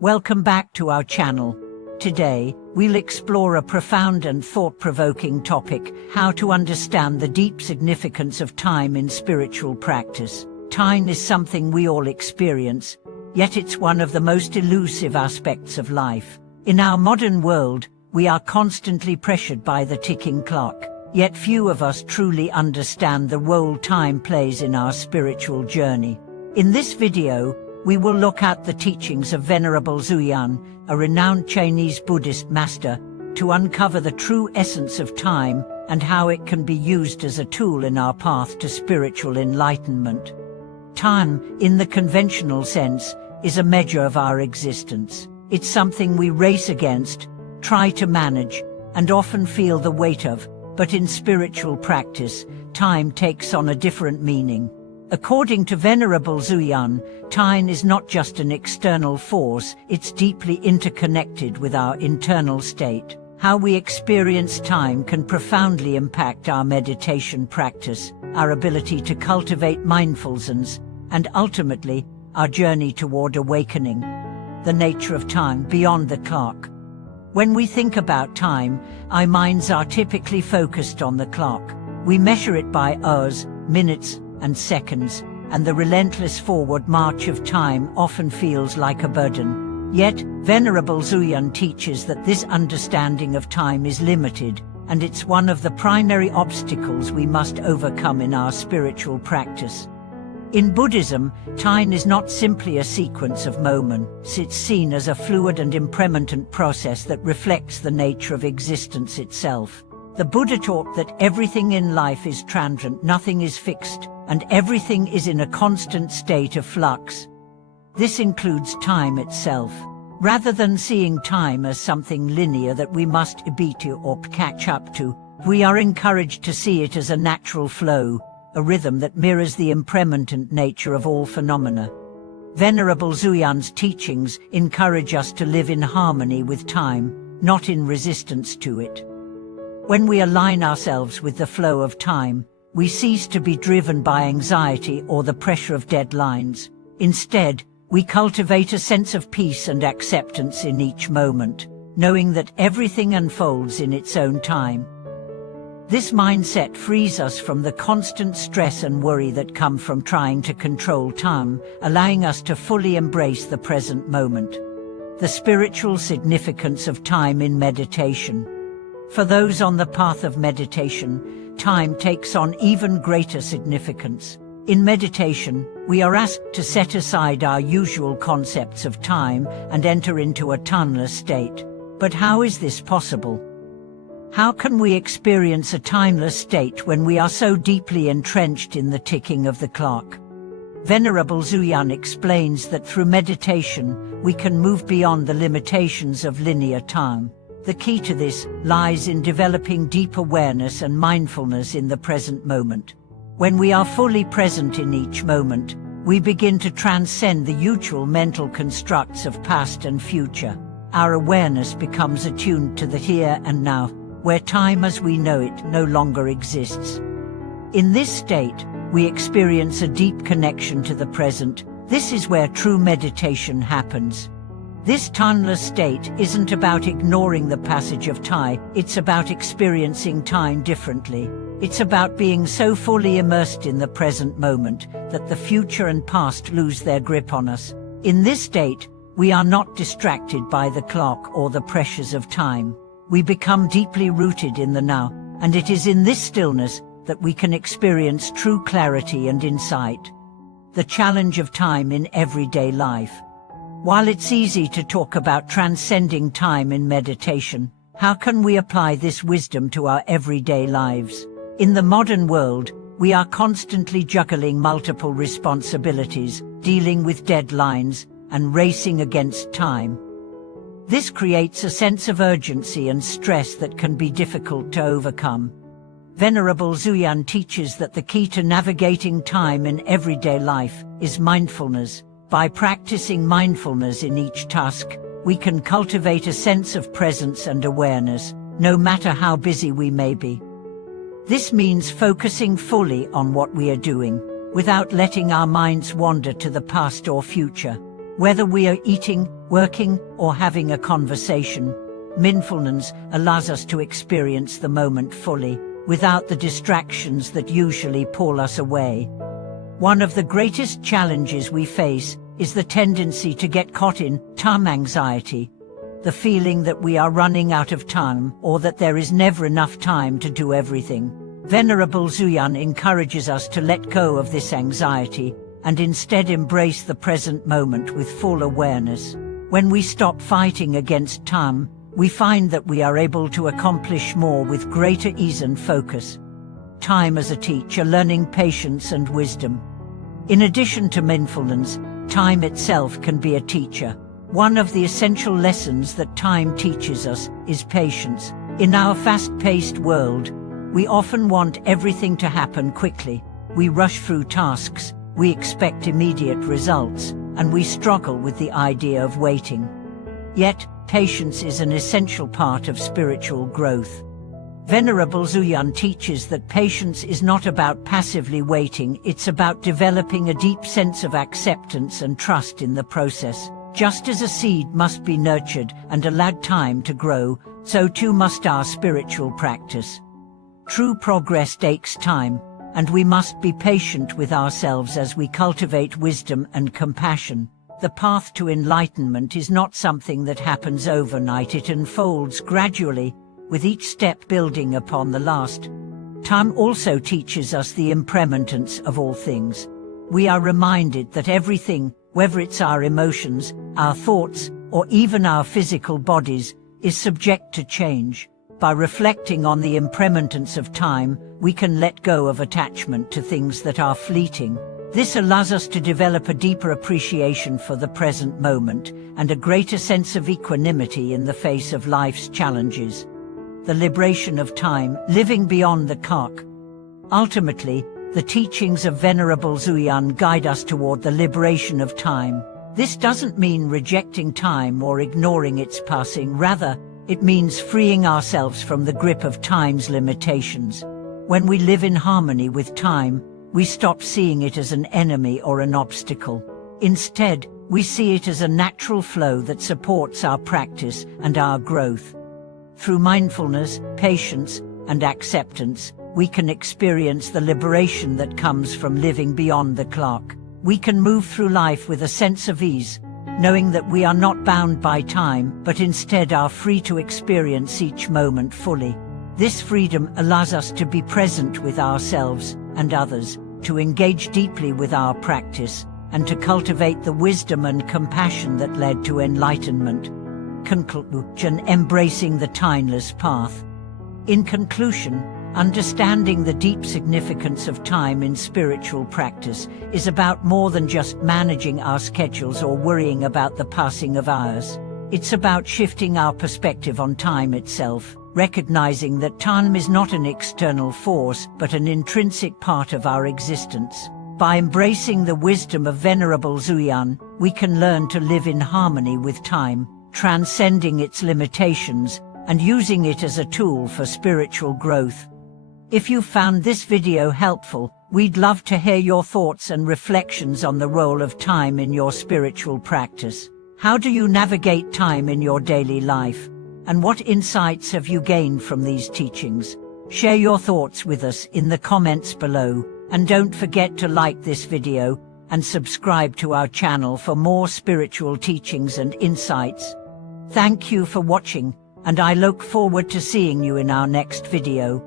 Welcome back to our channel. Today, we'll explore a profound and thought-provoking topic: how to understand the deep significance of time in spiritual practice. Time is something we all experience, yet it's one of the most elusive aspects of life. In our modern world, we are constantly pressured by the ticking clock, yet few of us truly understand the role time plays in our spiritual journey. In this video, we will look at the teachings of Venerable Zuyan, a renowned Chinese Buddhist master, to uncover the true essence of time and how it can be used as a tool in our path to spiritual enlightenment. Time, in the conventional sense, is a measure of our existence. It's something we race against, try to manage, and often feel the weight of, but in spiritual practice, time takes on a different meaning. According to Venerable Zuyan, time is not just an external force, it's deeply interconnected with our internal state. How we experience time can profoundly impact our meditation practice, our ability to cultivate mindfulness, and ultimately, our journey toward awakening. The nature of time beyond the clock. When we think about time, our minds are typically focused on the clock. We measure it by hours, minutes, and seconds, and the relentless forward march of time often feels like a burden. Yet, Venerable Zuyan teaches that this understanding of time is limited, and it's one of the primary obstacles we must overcome in our spiritual practice. In Buddhism, time is not simply a sequence of moments, it's seen as a fluid and impermanent process that reflects the nature of existence itself. The Buddha taught that everything in life is transient, nothing is fixed, and everything is in a constant state of flux. This includes time itself. Rather than seeing time as something linear that we must beat or catch up to, we are encouraged to see it as a natural flow, a rhythm that mirrors the impermanent nature of all phenomena. Venerable Zuyan's teachings encourage us to live in harmony with time, not in resistance to it. When we align ourselves with the flow of time, we cease to be driven by anxiety or the pressure of deadlines. Instead, we cultivate a sense of peace and acceptance in each moment, knowing that everything unfolds in its own time. This mindset frees us from the constant stress and worry that come from trying to control time, allowing us to fully embrace the present moment. The spiritual significance of time in meditation. For those on the path of meditation, time takes on even greater significance. In meditation, we are asked to set aside our usual concepts of time and enter into a timeless state. But how is this possible? How can we experience a timeless state when we are so deeply entrenched in the ticking of the clock? Venerable Zuyan explains that through meditation, we can move beyond the limitations of linear time. The key to this lies in developing deep awareness and mindfulness in the present moment. When we are fully present in each moment, we begin to transcend the usual mental constructs of past and future. Our awareness becomes attuned to the here and now, where time as we know it no longer exists. In this state, we experience a deep connection to the present. This is where true meditation happens. This timeless state isn't about ignoring the passage of time, it's about experiencing time differently. It's about being so fully immersed in the present moment that the future and past lose their grip on us. In this state, we are not distracted by the clock or the pressures of time. We become deeply rooted in the now, and it is in this stillness that we can experience true clarity and insight. The challenge of time in everyday life. While it's easy to talk about transcending time in meditation, how can we apply this wisdom to our everyday lives? In the modern world, we are constantly juggling multiple responsibilities, dealing with deadlines, and racing against time. This creates a sense of urgency and stress that can be difficult to overcome. Venerable Zuyan teaches that the key to navigating time in everyday life is mindfulness. By practicing mindfulness in each task, we can cultivate a sense of presence and awareness, no matter how busy we may be. This means focusing fully on what we are doing, without letting our minds wander to the past or future. Whether we are eating, working, or having a conversation. Mindfulness allows us to experience the moment fully, without the distractions that usually pull us away. One of the greatest challenges we face is the tendency to get caught in time anxiety, the feeling that we are running out of time or that there is never enough time to do everything. Venerable Zuyan encourages us to let go of this anxiety and instead embrace the present moment with full awareness. When we stop fighting against time, we find that we are able to accomplish more with greater ease and focus. Time as a teacher, learning patience and wisdom. In addition to mindfulness, time itself can be a teacher. One of the essential lessons that time teaches us is patience. In our fast-paced world, we often want everything to happen quickly. We rush through tasks, we expect immediate results, and we struggle with the idea of waiting. Yet, patience is an essential part of spiritual growth. Venerable Zuyan teaches that patience is not about passively waiting, it's about developing a deep sense of acceptance and trust in the process. Just as a seed must be nurtured and allowed time to grow, so too must our spiritual practice. True progress takes time, and we must be patient with ourselves as we cultivate wisdom and compassion. The path to enlightenment is not something that happens overnight, it unfolds gradually, with each step building upon the last. Time also teaches us the impermanence of all things. We are reminded that everything, whether it's our emotions, our thoughts, or even our physical bodies, is subject to change. By reflecting on the impermanence of time, we can let go of attachment to things that are fleeting. This allows us to develop a deeper appreciation for the present moment and a greater sense of equanimity in the face of life's challenges. The liberation of time, living beyond the clock. Ultimately, the teachings of Venerable Zuyan guide us toward the liberation of time. This doesn't mean rejecting time or ignoring its passing, rather, it means freeing ourselves from the grip of time's limitations. When we live in harmony with time, we stop seeing it as an enemy or an obstacle. Instead, we see it as a natural flow that supports our practice and our growth. Through mindfulness, patience, and acceptance, we can experience the liberation that comes from living beyond the clock. We can move through life with a sense of ease, knowing that we are not bound by time, but instead are free to experience each moment fully. This freedom allows us to be present with ourselves and others, to engage deeply with our practice, and to cultivate the wisdom and compassion that led to enlightenment. Conclusion: embracing the timeless path. In conclusion, understanding the deep significance of time in spiritual practice is about more than just managing our schedules or worrying about the passing of hours. It's about shifting our perspective on time itself, recognizing that time is not an external force but an intrinsic part of our existence. By embracing the wisdom of Venerable Zuyan, we can learn to live in harmony with time, transcending its limitations and using it as a tool for spiritual growth. If you found this video helpful, we'd love to hear your thoughts and reflections on the role of time in your spiritual practice. How do you navigate time in your daily life? And what insights have you gained from these teachings? Share your thoughts with us in the comments below, and don't forget to like this video and subscribe to our channel for more spiritual teachings and insights. Thank you for watching, and I look forward to seeing you in our next video.